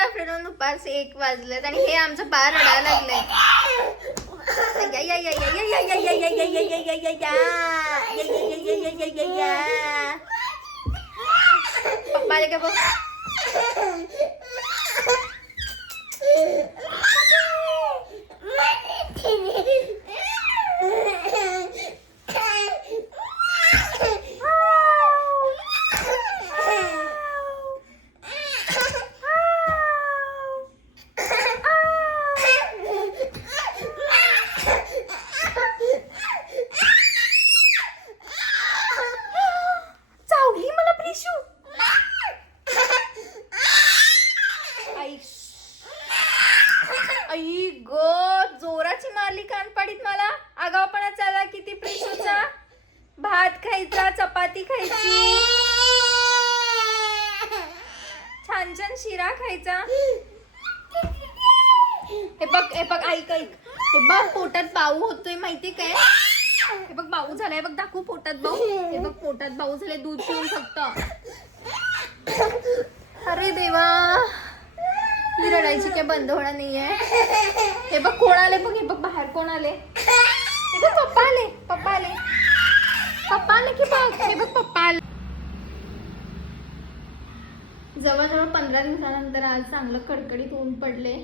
Afternoon दुपारचे 1 वाजलेत आणि हे आमचं बाळ रडायला लागलंय. पप्पा आले का बघ. आई गो, जोराची मारली कानपाडीत मला. आगावपणा चालला किती प्रिशूचा. भात खायचा, चपाती खायची, छान छान शिरा खायचा. हे बघ ऐक, हे बघ पोटात बाऊ होतोय माहितीये काय. हे बघ बाऊ झालाय बघ, दाखवू पोटात बाऊ. हे बघ पोटात बाऊ झालाय दूध पिऊन फक्त. अरे देवा, ही रडायची काय बंद होणार नाहीये. हे बघ कोण आले बघ, हे बघ बाहेर कोण आले. हे बघ पप्पा आले की बघ. हे बघ पप्पा आले. जवळजवळ 15 दिवसानंतर आज चांगलं कडकडीत ऊन पडले.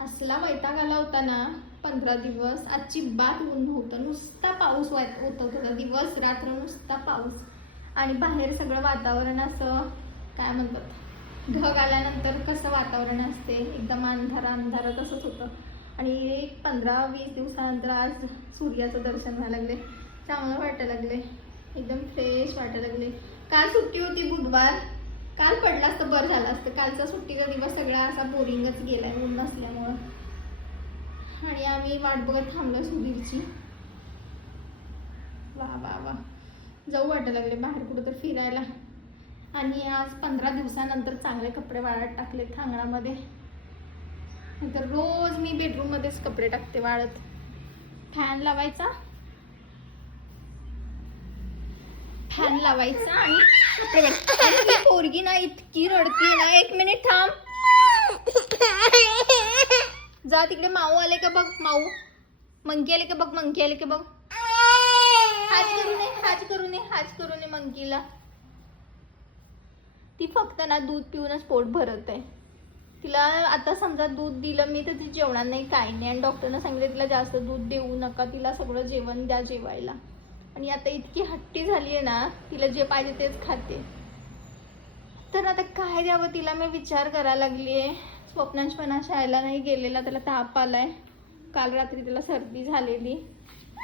असला वैताग आला होता ना 15 दिवस. आजची बात ऊन नव्हतं, नुसता पाऊस होत होता. दिवस रात्र नुसता पाऊस. आणि बाहेर सगळं वातावरण असं काय म्हणतात, ढग आल्यानंतर कसं वातावरण असते एकदम अंधारा तसंच होतं. आणि 15-20 दिवसानंतर आज सूर्याचं दर्शन व्हायला लागले. चांगलं वाटायला लागले, एकदम फ्रेश वाटायला लागले. काल सुट्टी होती बुधवार, काल पडला असतं बरं झालं असतं. कालचा सुट्टीचा दिवस सगळा असा बोरिंगच गेलाय ऊन नसल्यामुळं. आणि आम्ही वाट बघत थांबलो सुधीरची. वा जाऊ वाटायला लागले बाहेर कुठं तर फिरायला. आणि आज 15 दिवसानंतर चांगले कपडे वाळत टाकले अंगणामध्ये. नंतर रोज मी बेडरूम मध्येच कपडे टाकते वाळत. फॅन लावायचा आणि कपडे. पोरगी ना इतकी रडती ना. 1 मिनिट थांब. जा तिकडे. माऊ आले का बघ. माऊ मंकी आले का बघ. मंकी आले का बघ. हाच करू नये मंकीला. ती फक्त ना दूध पिऊनच पोट भरत आहे. तिला आता समजा दूध दिलं मी तर ती जेवणार नाही, काही नाही. आणि डॉक्टरनं सांगितलं तिला जास्त दूध देऊ नका, तिला सगळं जेवण द्या जेवायला. आणि आता इतकी हट्टी झाली आहे ना, तिला जे पाहिजे तेच खाते. तर आता काय द्यावं तिला मी विचार करायला लागली आहे. स्वप्नांश पण शाळेला नाही गेलेला, त्याला ताप आलाय. काल रात्री त्याला सर्दी झालेली.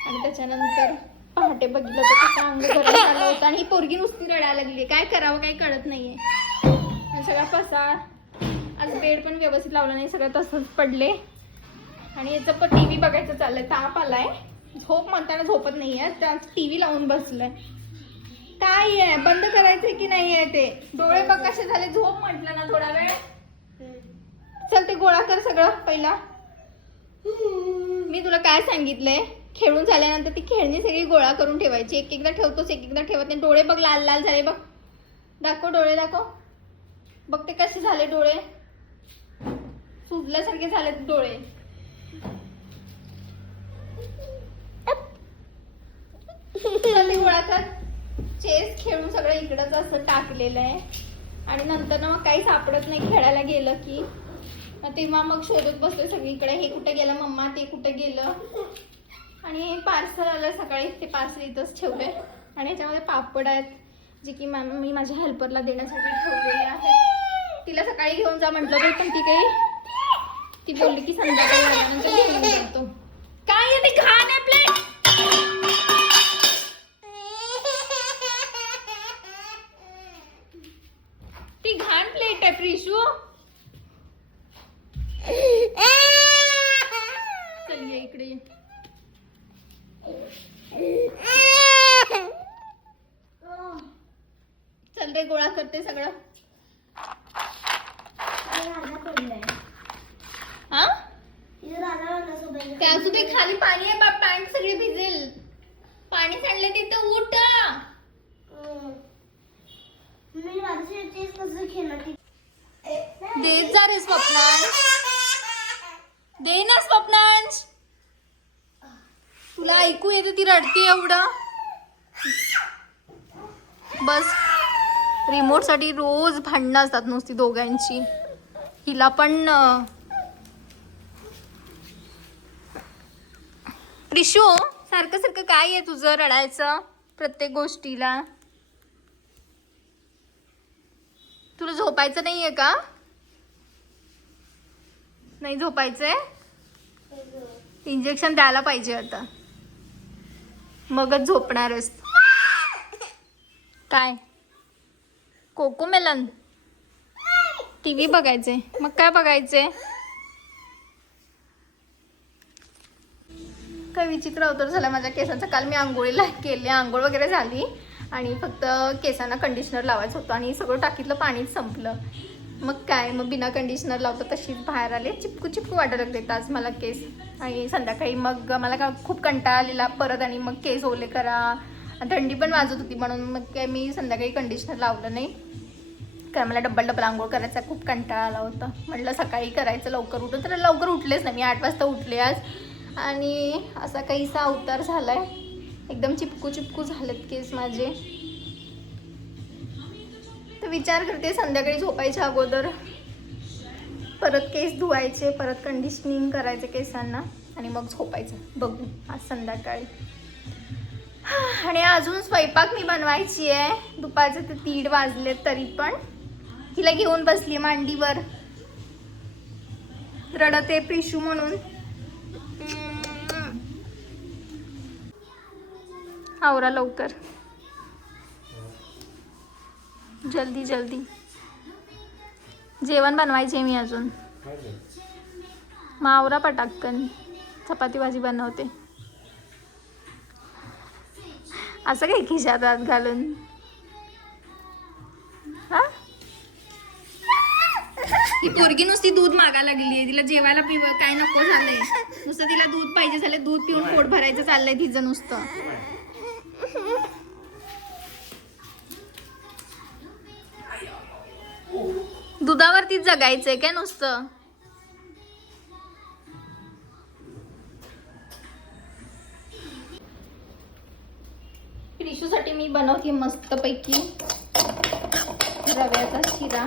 आणि त्याच्यानंतर पहाटे बघितलं तर त्याचा अंग गरम झालं होतं. आणि ही पोरगी नुसती रडायला लागली. काय करावं काही कळत नाहीये. सगळा पसार. आज बेड पण व्यवस्थित लावला नाही, सगळं तसंच पडले. आणि याचं पण टीव्ही बघायचं चाललंय. ताप आलाय, झोप म्हणताना झोपत नाहीये, टीव्ही लावून बसलंय. काय आहे बंद करायचंय की नाहीये ते. डोळे बघ कसे झाले. झोप म्हटलं ना थोडा वेळ. चल ते गोळा कर सगळं पहिला. मी तुला काय सांगितलंय, खेळून झाल्यानंतर ती खेळणी सगळी गोळा करून ठेवायची. एक-एकदा ठेवतोस, एक-एकदा ठेवत नाही. डोळे बघ लाल लाल झाले बघ. दाखव डोळे, दाखव बघ ते कसे झाले डोळे. सुजल्यासारखे झाले डोळे. गोळा कर. चेस खेळून सगळं इकडंच असं टाकलेलं आहे. आणि नंतर ना मग काही सापडत नाही खेळायला गेलं की. तेव्हा मग शोधत बसले सगळीकडे. हे कुठे गेलं मम्मा, ते कुठे गेलं. आणि पार्सल आलं सकाळी, ते पार्सल इथंच ठेवले. आणि ह्याच्यामध्ये पापड आहेत जे की मी माझ्या हेल्परला देण्यासाठी ठेवलेले आहेत. तिला सकाळी घेऊन जा म्हटलं होतं, पण ती बोलली की संध्याकाळी आल्यानंतर घेऊन जातो. काय आहे ते घाण आहे प्लेट. ती घाण प्लेट आहे प्रिशू. चल ये इकडे ये. चल रे गोळा करते सगळं. हा त्या असू दे. खाली पाणी आहे बाप, पॅन्ट सगळी भिजेल. पाणी सांडले तिथं. उठ. देत जा रे स्वप्नांश, दे ना स्वप्नांश. तुला ऐकू येते ती रडते एवढं. बस रिमोट साठी रोज भांडणं असतात नुसती दोघांची. हिला पण प्रिशू सारखं सारखं काय आहे तुझं रडायचं प्रत्येक गोष्टीला. तुला झोपायचं नाहीये का? नाही झोपायचंय? इंजेक्शन द्यायला पाहिजे आता, मगच झोपणारच. काय कोकोमेलन? टीव्ही बघायचे? मग काय बघायचे? काय विचित्र अवतार झाला माझ्या केसांचा. काल मी आंघोळीला केले, आंघोळ वगैरे झाली आणि फक्त केसांना कंडिशनर लावायचं होतं आणि सगळं टाकीतलं पाणीच संपलं. मग काय, मग बिना कंडिशनर लावता तशीच बाहेर आले. चिपकू चिपकू वाटायला लागले आज मला केस. आणि संध्याकाळी मग मला का खूप कंटाळा आलेला परत, आणि मग केस ओले करा, थंडी पण वाजत होती म्हणून मग काय मी संध्याकाळी कंडिशनर लावलं नाही, कारण मला डबल आंघोळ करायचा खूप कंटाळा आला होता. म्हटलं सकाळी करायचं लवकर उठून, तर लवकर उठलेच नाही मी. 8 वाजता उठले आज आणि असा काहीसा अवतार झालाय. एकदम चिपकू चिपकू झालेत केस माझे. तर विचार करते संध्याकाळी झोपायच्या अगोदर परत केस धुवायचे, परत कंडिशनिंग करायचे केसांना आणि मग झोपायचं. बघू आज संध्याकाळी. आणि अजून स्वयंपाक मी बनवायची आहे. दुपारचे ते 3 वाजले तरी पण तिला घेऊन बसली मांडीवर, रडते प्रिशू म्हणून. आवरा लवकर, जल्दी जल्दी. जेवण बनवायचे मी अजून. मग आवरा पटाक्कन, चपाती भाजी बनवते. असं काही खिशात हात घालून. हा, ही पोरगी नुसती दूध मागा लागली. तिला जेवायला काय नको झालंय, नुसतं तिला दूध पाहिजे झालंय. दूध पिऊन पोट भरायचं चाललंय तिचं नुसतं. दुधावरतीच जगायचंय काय नुसतं. प्रिशूसाठी मी बनवते मस्तपैकी रव्याचा शिरा.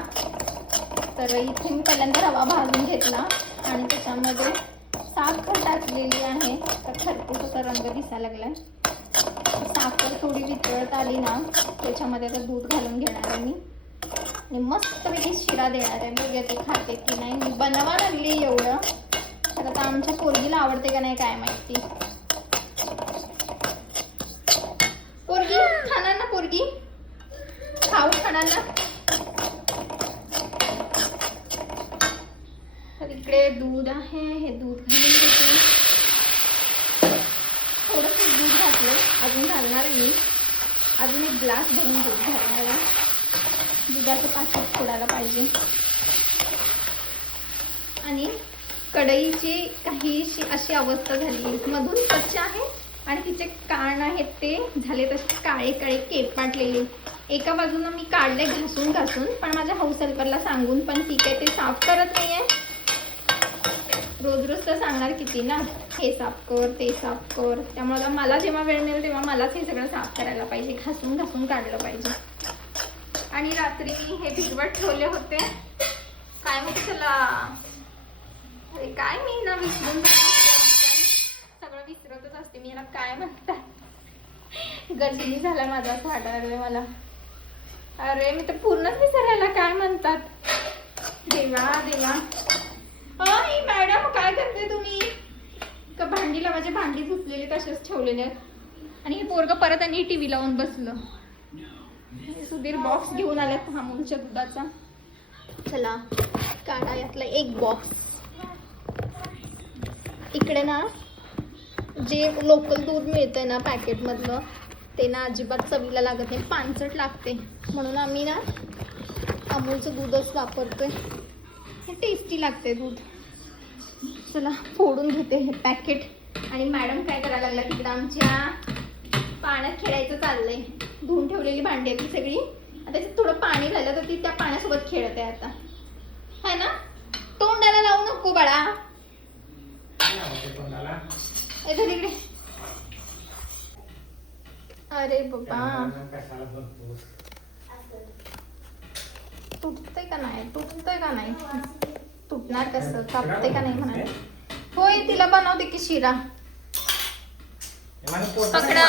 तर इथे मी पहिल्यांदा रवा भाजून घेतला आणि त्याच्यामध्ये साखर टाकलेली आहे. तर खरपूस रंग दिसायला लागलाय. साखर थोडी वितळत आली ना, त्याच्यामध्ये आता दूध घालून घेणार आहे मी आणि मस्तपैकी शिरा देणार आहे. बघूया ती खाते की नाही. मी बनवा लागली एवढं, तर आता आमच्या पोरगीला आवडते का नाही काय माहिती. पोरगी खाणार ना? पोरगी खाऊ खाणार ना? तर इकडे दूध आहे, हे दूध घालून घेते. थोडंसं दूध घातलं, अजून घालणार आहे मी. अजून 1 ग्लास भरून दूध घालणार आहे. दुधाचं पाकीट फोडायला पाहिजे. आणि कढईची काहीशी अशी अवस्था झाली, मधून स्वच्छ आहे आणि तिचे कान आहेत ते झाले तसे काळे काळे केपाटलेले. एका बाजूनं मी काढले घासून घासून, पण माझ्या हाऊस हेल्परला सांगून पण ती काय ते साफ करत नाहीये. रोज रोज तर सांगणार किती ना, हे साफ कर ते साफ कर. त्यामुळे मला जेव्हा वेळ मिळेल तेव्हा मलाच हे सगळं साफ करायला पाहिजे, घासून घासून काढलं पाहिजे. आणि रात्री मी हे भिजवत ठेवले होते, काय म्हणते त्याला, अरे काय मी ना विसरून सगळं विसरतच असते मी. याला काय म्हणतात, गजनी झाला माझा असं वाटायला लागलं मला. अरे मी तर पूर्णच विसरायला काय म्हणतात. देवा देवा. मॅडम काय करते तुम्ही? का भांडी लावायचे, भांडी धुतलेली तसेच ठेवलेले आहेत. आणि हे पोरग परत आणि टीव्ही लावून बसलं. सुधीर बॉक्स घेऊन आलेत अमूलच्या दुधाचा. चला काढा यातला 1 बॉक्स. इकडे ना जे लोकल दूध मिळतंय ना पॅकेटमधलं, ते ना अजिबात चवीला लागत नाही, पांचट लागते. म्हणून आम्ही ना अमूलचं दूधच वापरतोय. हे टेस्टी लागते दूध. चला फोडून घेते हे पॅकेट. आणि मॅडम काय करायला लागला, तिकडं आमच्या पाण्यात खेळायचं चाललंय. धुवून ठेवलेली भांडी आहे ती सगळी, आता त्याच्यात थोडं पाणी झालं तर ती त्या पाण्यासोबत खेळत आहे आता, है ना. अरे बाबा तुटतंय का नाही, तुटतंय का नाही, तुटणार कसं, कापते का नाही म्हणा. होय तिला बनवते की शिरा. पकडा.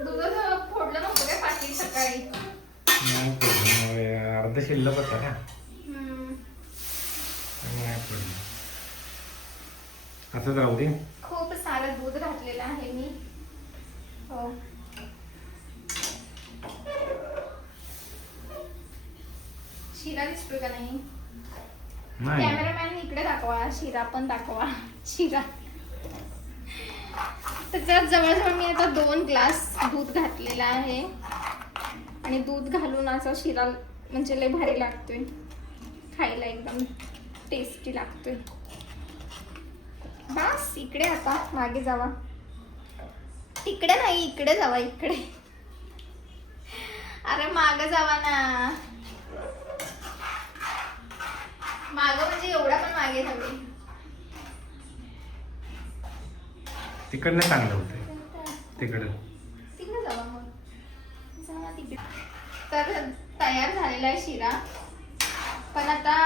दुधाचं फोडलं नव्हतं काय पाठी सकाळी. अर्ध शिल्लक होता ना. असंच राहू दे. खूप सारं दूध घातलेलं आहे मी. हो शिरा दिसतोय का नाही. कॅमेरामॅन इकडे दाखवा, शिरा पण दाखवा. शिरा त्याच्यात जवळजवळ मी आता 2 ग्लास दूध घातलेला आहे आणि दूध घालून असा शिरा म्हणजे लय भारी लागतोय खायला, एकदम टेस्टी लागतोय. बस इकडे आता मागे जावा, तिकडे नाही इकडे जावा, इकडे. अरे मागे जावा ना, माग म्हणजे एवढा पण मागे हवे. तिकडनं चांगलं होतं. तिकडे जावा मग, जावा तिकडे. तर तयार झालेला आहे शिरा, पण आता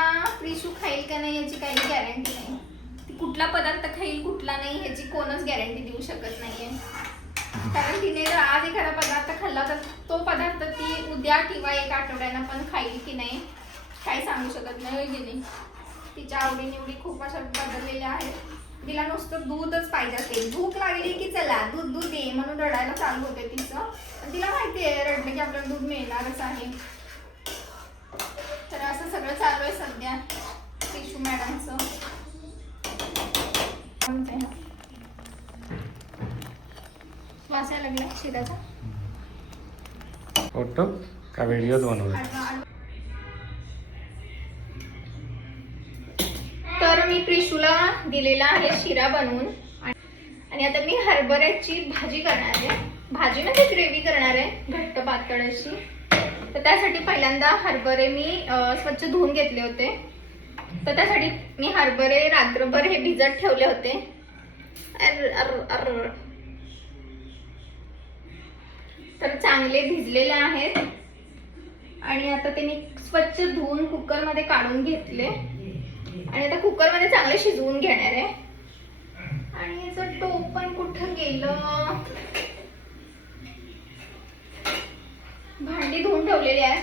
प्रिशू खाईल का नाही याची काही गॅरंटी नाही. ती कुठला पदार्थ खाईल कुठला नाही याची कोणच गॅरंटी देऊ शकत नाहीये. कारण तिने जर आज एखादा पदार्थ खाल्ला तर तो पदार्थ ती उद्या किंवा 1 आठवड्यानं पण खाईल की नाही काही सांगू शकत नाही. की नाही तिच्या आवडीनिवडी खूप अशा बदललेल्या आहेत. तिला नुसतं दूधच पाहिजे असते. भूक लागली की चला दूध दूध दे म्हणून रडायला चालू होते तिचं. पण तिला माहिती आहे रडलं की आपल्याला दूध मिळणारच आहे. तर असं सगळं चालू आहे सध्या प्रिशू मॅडमचं. वासायला लागला शिराचा फोटो का व्हिडिओ बनवला. तर मी प्रिशूला दिलेला आहे शिरा बनवून आणि आता मी हरभऱ्याची भाजी करणार आहे. भाजी म्हणजे ग्रेव्ही करणार आहे घट्ट पातळ अशी. तर त्यासाठी पहिल्यांदा हरभरे मी स्वच्छ धुवून घेतले होते. तर त्यासाठी मी हरभरे रात्रभर हे भिजत ठेवले होते. तर चांगले भिजलेले आहेत आणि आता ते मी स्वच्छ धुवून कुकरमध्ये काढून घेतले आणि आता कुकरमध्ये चांगले शिजवून घेणार आहे. आणि याचं टोपण कुठं गेलं. भांडी धुवून ठेवलेली आहे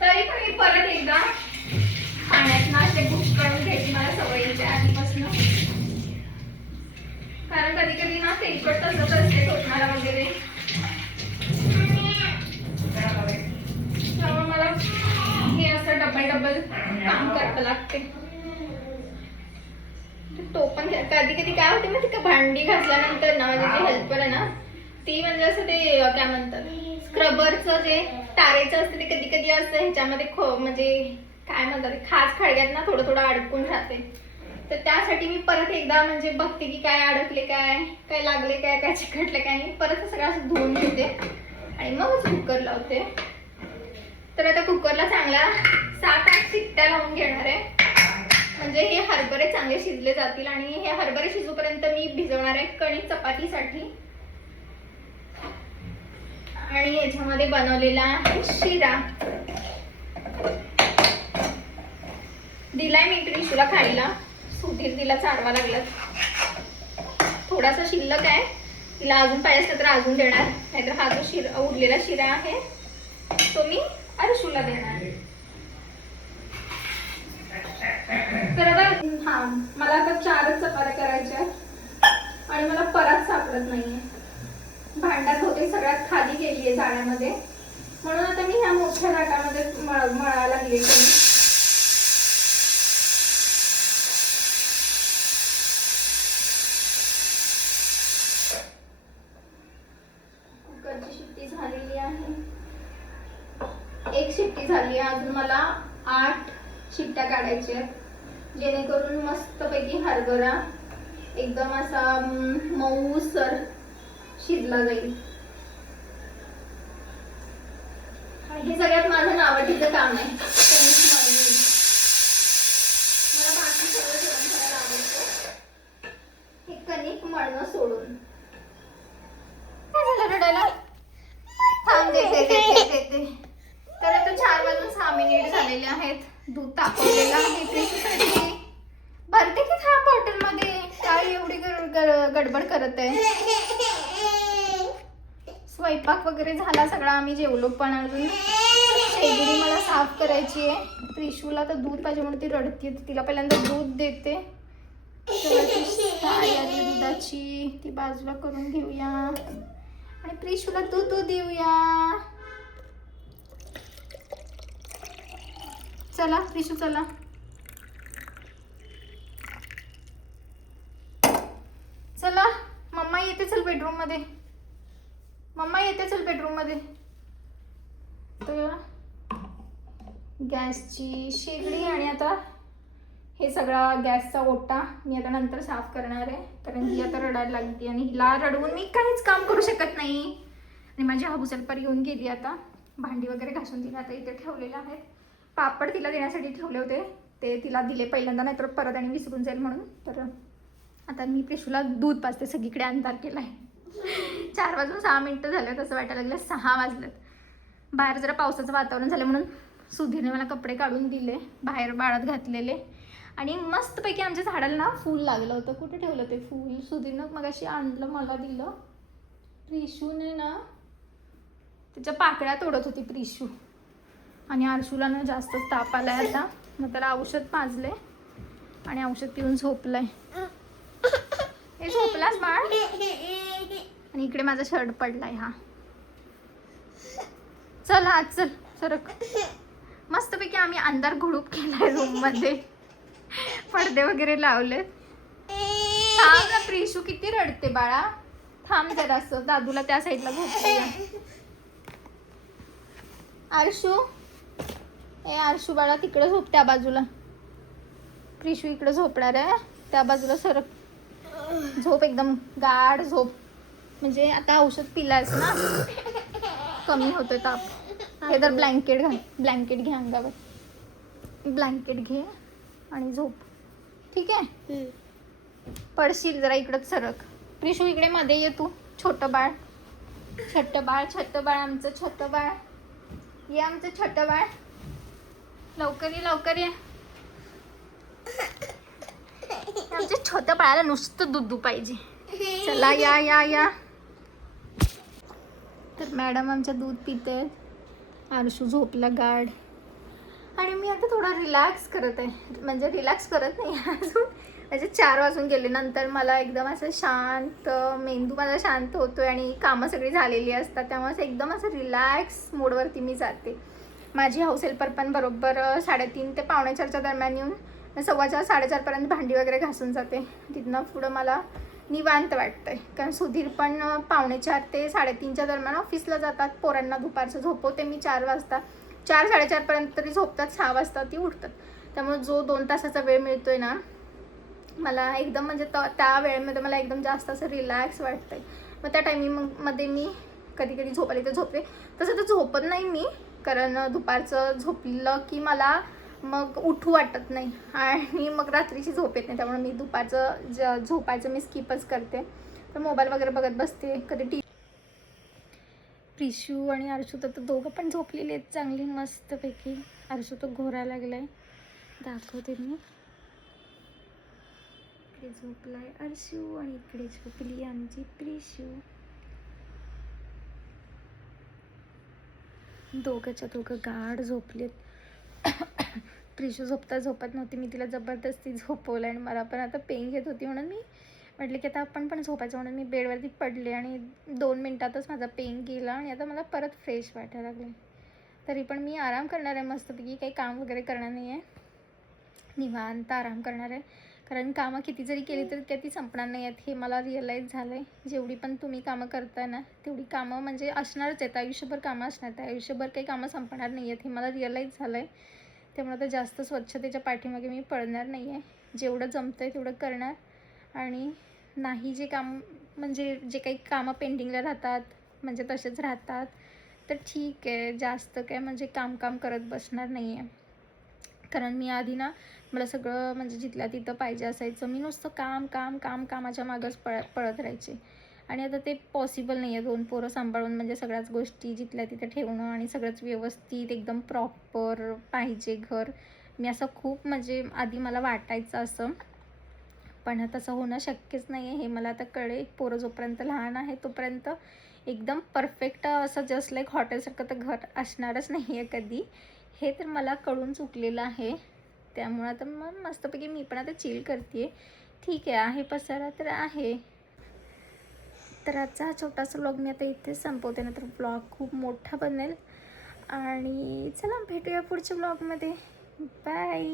तरी पण मी परत एकदा पाण्यात असे बुक काढून घ्यायची मला सवयीच्या आधीपासून. कारण कधी कधी ना तेलकट तसंच असते टोपणारा वगैरे. त्यामुळे मला हे असं डबल काम करावं लागते. टोपण कधी कधी काय होते माहिती का भांडी घासल्यानंतर ना माझी जी हेल्पर आहे ना ती म्हणजे असं ते काय म्हणतात स्क्रबरचं जे तारेचं असतं ते कधी कधी असतं ह्याच्यामध्ये म्हणजे काय म्हणतात खास खळग्यात ना थोडं थोडं अडकून राहते. तर त्यासाठी मी परत एकदा म्हणजे बघते की काय अडकले काय लागले काय चिकटले काय नाही. परत सगळं असं धुवून घेते आणि मग कुकर लावते. तर आता कुकरला चांगला 7-8 शिट्ट्या लावून घेणार आहे म्हणजे हे हरभरे चांगले शिजले जातील. आणि हे हरभरे शिजूपर्यंत मी भिजवणार आहे कणिक चपातीसाठी आणि याच्यामध्ये बनवलेला आहे शिरा. दिलाय मी प्रिशूला खायला. सुधीर तिला चारवा लागला. थोडासा शिल्लक आहे, तिला अजून पाहिजे असलं तर अजून देणार. नाहीतर हा जो शिरा उरलेला शिरा आहे तो मी अर्शूला देणार. तर आता मला आता 4च चपात्या करायच्या आणि मला परत सापडत नाहीये. भांड्यात होते सगळ्यात खाली गेलीये जाण्यामध्ये म्हणून आता मी ह्या मोठ्या ताटामध्ये मळा लागले. कुकरची शिट्टी झालेली आहे. 1 शिट्टी झाली. अजून मला 8 शिट्ट्या काढायच्या जेणेकरून मस्तपैकी हरभरा एकदम असा मऊसर शिजला जाईल. हे सगळ्यात माझं नावडीचं काम आहे. मला बाकी सगळं जेवण करायला आवडतं. हे कणिक मळणं सोडून. काय झालं रडायला? थांब देते. तर आता 4:06 झालेले आहेत. दूध तापवलेलं आहे प्रिशूसाठी. भरते की थांब बॉटलमध्ये. काय एवढी गडबड करत आहे? स्वयंपाक वगैरे झाला सगळा, आम्ही जेवलो पण. अजून शेगडी मला साफ करायची आहे. प्रिशूला तर दूध पाहिजे म्हणून ती रडते. तिला पहिल्यांदा दूध देते. साडी आली दुधाची, ती बाजूला करून घेऊया आणि प्रिशूला दूध देऊया. चला प्रिशू चला. चला मम्मा येते, चल बेडरूम मध्ये. मम्मा येते, चल बेडरूम मध्ये. तर गॅसची शेगडी आणि आता हे सगळा गॅसचा ओटा मी आता नंतर साफ करणार आहे. कारण ही आता रडायला लागली आणि हिला रडवून मी काहीच काम करू शकत नाही. आणि माझी हाबूसलपर येऊन गेली आता. भांडी वगैरे घासून तिला आता इथे ठेवलेलं आहे. पापड तिला देण्यासाठी ठेवले होते, ते तिला दिले पहिल्यांदा, नाहीतर परत आणि विसरून जाईल म्हणून. तर आता मी प्रिशूला दूध पाजते. सगळीकडे अंधार केला आहे. 4:06 झाले, तसं वाटायला लागलं 6 वाजलेत. बाहेर जरा पावसाचं वातावरण झालं म्हणून सुधीरने मला कपडे काढून दिले, बाहेर बाळात घातलेले. आणि मस्तपैकी आमच्या झाडाला ना फूल लागलं होतं. कुठे ठेवलं ते फूल? सुधीरनं मगाशी आणलं, मला दिलं. प्रिशूने ना त्याच्या पाकळ्या तोडत होती प्रिशू. आणि आरशूला ना जास्त ताप आलाय आता, मग त्याला औषध पाजले आणि औषध पिऊन झोपलंय. हे झोपलास बाळ? आणि इकडे माझा शर्ट पडलाय हा. चल आज चल सरक. मस्तपैकी आम्ही अंधार घुडूप केलाय रूम मध्ये, पडदे वगैरे लावले. थांब ना प्रिशू, किती रडते बाळा. थांब जरासं, दादूला त्या साईडला झोपलेला. आरशू, ए आरशू बाळा तिकडे झोप, त्या बाजूला. प्रिशू इकडे झोपणार आहे, त्या बाजूला सरक. झोप एकदम गाढ झोप. म्हणजे आता औषध पिलायस ना, कमी होतं ताप. हे तर ब्लँकेट घे अंगावर. ब्लँकेट घे आणि झोप, ठीक आहे? पडशील जरा, इकडंच सरक. प्रिशू इकडे मध्ये ये तू. छोटं बाळ आमचं छोटं बाळ. ये आमचं छोटं बाळ, लवकर ये. आमच्या छोट्या बाळाला नुसतं दूध पाहिजे. चला या. तर मॅडम आमच्या दूध पिते. आरशू झोपला गाढ. आणि मी आता थोडा रिलॅक्स करत आहे. म्हणजे रिलॅक्स करत नाही अजून, म्हणजे 4 वाजून गेले. नंतर मला एकदम असं शांत, मेंदू माझा शांत होतोय आणि कामं सगळी झालेली असतात. त्यामुळे असं एकदम असं रिलॅक्स मोडवरती मी जाते. माझी हाऊस हेल्पर पण बरोबर 3:30 ते 4:45 दरम्यान येऊन 4:15 4:30 भांडी वगैरे घासून जाते. तिथनं पुढं मला निवांत वाटतंय. कारण सुधीर पण 4:45 ते 3:30 दरम्यान ऑफिसला जातात. पोरांना दुपारचं झोपवते मी 4 वाजता. 4-4:30 तरी झोपतात. 6 वाजता ती उठतात. त्यामुळे जो 2 तासाचा वेळ मिळतोय ना मला, एकदम म्हणजे त्या वेळेमध्ये मला एकदम जास्त असं रिलॅक्स वाटतंय. मग त्या टायमिंगमध्ये मी कधी झोपायला तर झोपते. तसं तर झोपत नाही मी, कारण दुपारचं झोपलं की मला मग उठू वाटत नाही आणि मग रात्रीची झोप येत नाही. त्यामुळे मी दुपारचं झोपायचं मी स्किपच करते. तर मोबाईल वगैरे बघत बसते, कधी प्रिशू आणि आरशू तर दोघं पण झोपलेले आहेत चांगली मस्तपैकी. आरशू तो घोरायला लागलाय, दाखवते मी. इकडे झोपलाय आरशू आणि इकडे झोपली आमची प्रिशू. दोघंच्या दोघं गाढ झोपलेत. प्रिशू झोपत नव्हती, मी तिला जबरदस्ती झोपवलं. आणि मला पण आता पेन घेत होती म्हणून मी म्हटलं की आता आपण पण झोपायचं, म्हणून मी बेडवरती पडले आणि 2 मिनिटातच माझा पेन गेला आणि आता मला परत फ्रेश वाटायला लागले. तरी पण मी आराम करणार आहे मस्तपैकी, काही काम वगैरे करणार नाही आहे, निवांत आराम करणार आहे. कारण कामं किती जरी केली तरी त्या ती संपणार नाही आहेत, हे मला रिअलाईज झालं आहे. जेवढी पण तुम्ही कामं करताय ना तेवढी कामं म्हणजे असणारच आहेत, आयुष्यभर कामं असणार आहेत, आयुष्यभर काही कामं संपणार नाही आहेत, हे मला रिअलाईज झालं आहे. त्यामुळे आता जास्त स्वच्छतेच्या पाठीमागे मी पडणार नाही आहे. जेवढं जमतं आहे तेवढं करणार. आणि नाही जे काम म्हणजे जे काही कामं पेंडिंगला राहतात म्हणजे तसेच राहतात तर ठीक आहे, जास्त काय म्हणजे काम करत बसणार नाही आहे. कारण मी आधी ना मला सगळं म्हणजे जिथल्या तिथं पाहिजे असायचं. मी नुसतं काम काम काम कामाच्या मागच पळत राहायचे. आणि आता ते पॉसिबल नाही आहे 2 पोरं सांभाळून म्हणजे सगळ्याच गोष्टी जिथल्या तिथे ठेवणं आणि सगळंच व्यवस्थित एकदम प्रॉपर पाहिजे घर. मी असं खूप म्हणजे आधी मला वाटायचं असं, पण तसं होणं शक्यच नाही आहे हे मला आता कळेल. पोरं जोपर्यंत लहान आहे तोपर्यंत एकदम परफेक्ट असं जस्ट लाईक हॉटेलसारखं तर घर असणारच नाही आहे कधी, हे तर मला कळून चुकलेलं आहे. त्यामुळं आता मग मस्तपैकी मी पण आता चिल करते. ठीक आहे पसारा तर आहे. तर आजचा हा छोटासा व्लॉग मी आता इथेच संपवते, नंतर व्लॉग खूप मोठा बनेल. आणि चला भेटूया पुढच्या व्लॉगमध्ये. बाय.